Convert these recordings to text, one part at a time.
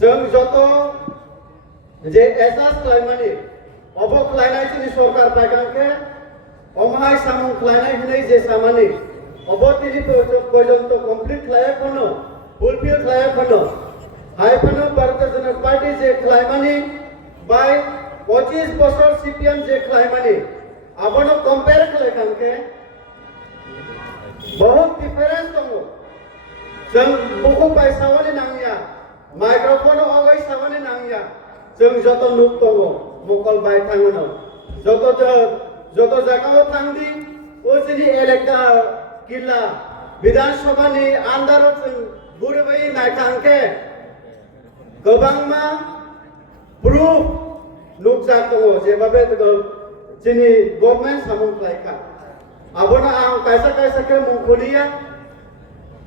जों जत जे एसास खालामनानै अब खालामनाय जोंनि सरकार फायखांखे अमाय सामं खालामनाय होनाय जे सामानि अब तिनि पर्यन्त complete खालामखनो fulfil खालामखनो हायफनो Bharatiya Janata party जे खालामनानै बाय 25 बছर सीपीएम जे खालामनानै आबनो कंपेयर खालामखांखे बहुत डिफरेंस दङ जों बुकु बायसावनि नांगिया माइक्रोफोन अगै सावनि नांगिया जों जत नुक दङ मकल बाय थाङोनो जत जायगायाव थांदि ओसिनि एलेका किला विधानसभानि आन्दाराव जों गुरबै नायखांखे गोबांमा प्रुफ नुक जाक दङ जेबाबे जोंनि गभर्नमेन्ट सामुं खालायखा आबोना आं कायसा के मुंखलिया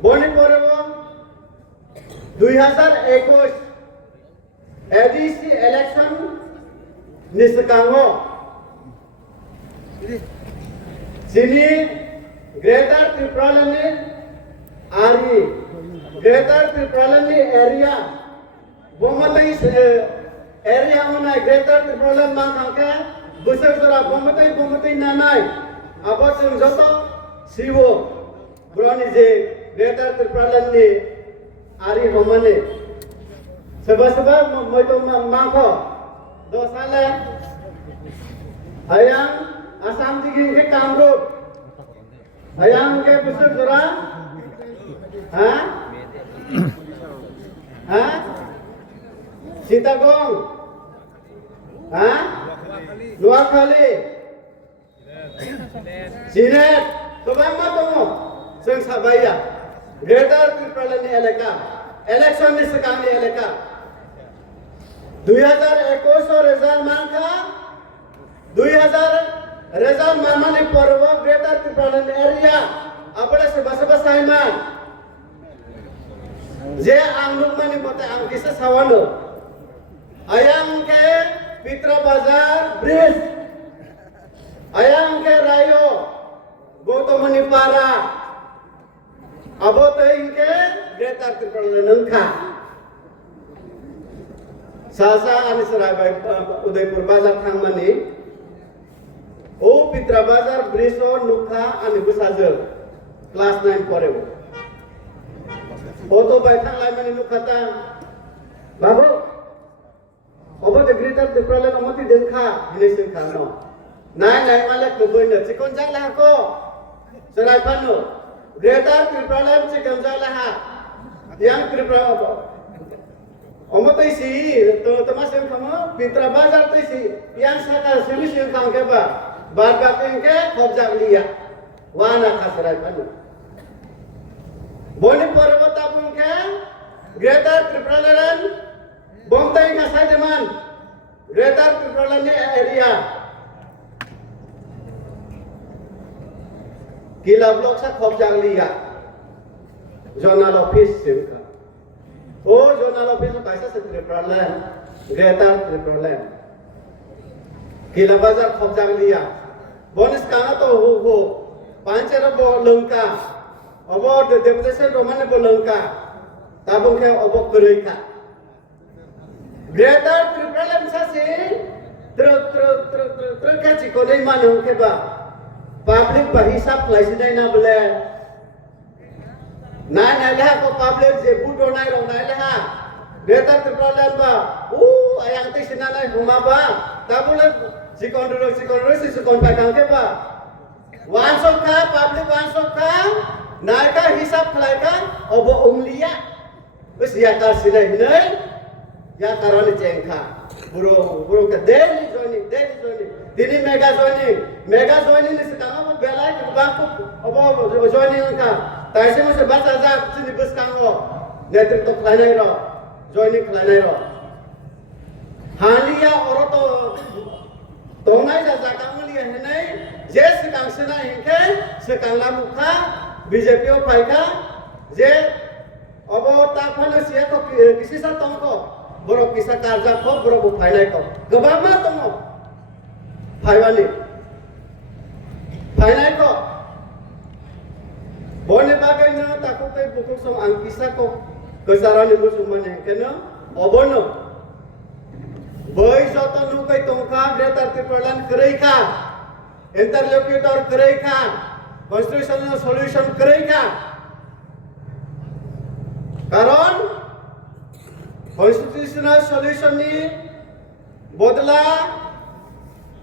बनि परब 2021 एडीसी इलेक्शन निसकांगो जिनी ग्रेटर त्रिपुरानि आरी ग्रेटर त्रिपुरानि एरिया बोमतै एरिया होना ग्रेटर त्रिपुरानि मांखांके बोसोरजोरा बोमतै नानाय अब जों जत सिवो ब्रनि जे ग्रेटर त्रिपुरानि आरि हमने सोरबा मैतो मांखो दसाले हायां आसाम दिगिं के कामरूप हायां के बोसोरजोरा सीतागंग नुवाखाली सिनेट गोबां मा दङ जों साबाया ग्रेटर त्रिपुरानि एलेका इलेक्शन नि सिगांनि एलेका 2021 रिजल्ट मांखा 2000 रिजल्ट मामानि पर्व ग्रेटर त्रिपुरानि एरिया आपले सोरबा साइमान जे आं नुकमानि मते आं किसे सावानो आयां के पित्रा बाजार ब्रिज आयां के रायो गौतमनि पारा अब इनके ग्रेटर त्रिपुरा नंखा सासा आनिसराय उदयपुर बाजार थांमानि ओ पित्रा बाजार ब्रिज नुखा आनि बुसाजोल क्लास 9 परेव ओतो बैठा लाइमानि नुखाता बाबू अब ग्रेटर त्रिपुरा नमति देंखा हिनेसिन खानो नाय माले कबैनो चिकन जाला को सराय फानो ग्रेटर त्रिपुरा चिकन जाला हा yang त्रिपुरा अमतैसी तो तमासें खमो पित्रा बाजार तैसी yang saka solution काम के बा बात के खबजा लिया वाना खसराय फानो बोनी पर्वत आपुन के ग्रेटर त्रिपुरा बोमतै का साइडमान ग्रेटर त्रिपुरा एरिया किला ब्लॉक सा खबजा लिया जोनल ऑफिस से ओ जोनल ऑफिस पैसा से त्रिपुरा ग्रेटर त्रिपुरा किला बाजार खबजा लिया बोनस काना तो हो पांचेर बो लंका अब डेपुटेशन रोमाने बो लंका ताबुं के अब करैका ग्रेटर त्रिपुरा सासे ट्र के चिकोनै मानो के बा पब्लिक पर हिसाब लाइसिनाय ना बोले नाय लेहा को पब्लिक जे बुडो नाय लेहा ग्रेटर त्रिपुरा बा आयां तै सिनालाय हुमाबा ताबुले चिकन सिकन पाकां के बा वानसो का पब्लिक वानसो का नाय का हिसाब खलायका अब उंगलिया बस या कार सिनाय हिनै या कारनि चेंखा बुरो के डेली जॉइनिंग दिनी मेगा जॉइनिंग ने सिकांगो बेला के बापु अब जॉइनिंग का ताइसे से बाचा जा चिनि बसकांगो नेतृत्व खलायनाय र जॉइनिंग खलायनाय र हालिया औरतो तोंनाय जा कांगलिया हेनै जे सिकांसना हिंखे सिकांला मुखा बीजेपी ओ फाइका जे अब ताफानो सिया को किसी सा तंको बरो किसा कारजा को बरो फाइनाय को गबामा तंगो फाइवाली फाइनाय को बोने बागैनो ताको ते बुकुक सं आं किसा को kesarani musuman yang kena obono boy soto nukai tongka greater triplalan kereika interlocutor kereika constitutional solution kereika karon constitutional solution ni bodla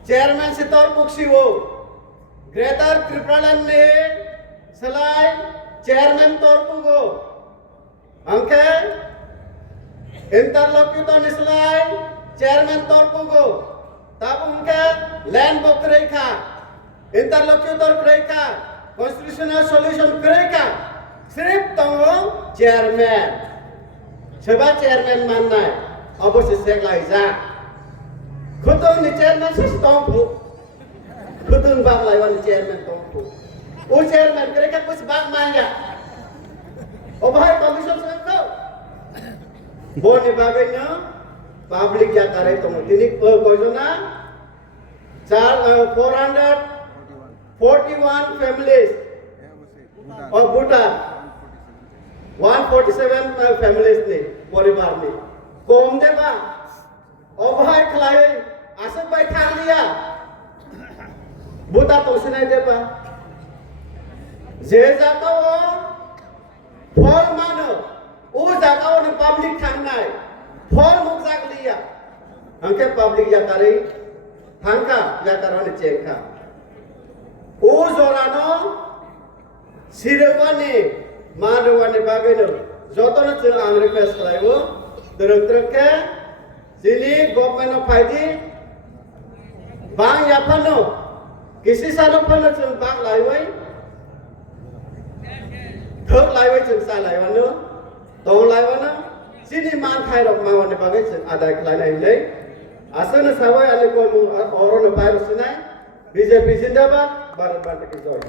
chairman sitor puksiwo greater triplalan ni selain chairman torpugo angke interlocutor ni selain chairman torpugo tabung ke land book kereika interlocutor kereika constitutional solution kereika sirip tongo chairman sebab chairman mana oposisi seklai za khutun ni chairman sistem bu khutun bang laiwan chairman tongpu chairman kereika kus bang manja obahai commission sekau boni bagainya public jakare tong tinik kojona 441 families of Bhutan 147 families ni poribar ni kom deba obhai khlai asuk bai thang liya Bhutan to sinai deba je jakao phol mano o jakao ni public thang nai phol muk jak liya angke public jakare thangka jakarone cengka o zorano sirewani madewani bageno jotona je ang request khlaibo teruk-terukke sini government of Haiti bang yapano kisi sano pano je bang laiwai thok laiwai je sa laiwano tong laiwano sini man khai rok mawane bagai je adai khlainai lei asana sawai ale ko mu oron virus sinai BJP zindabad Bharat Banta ki joy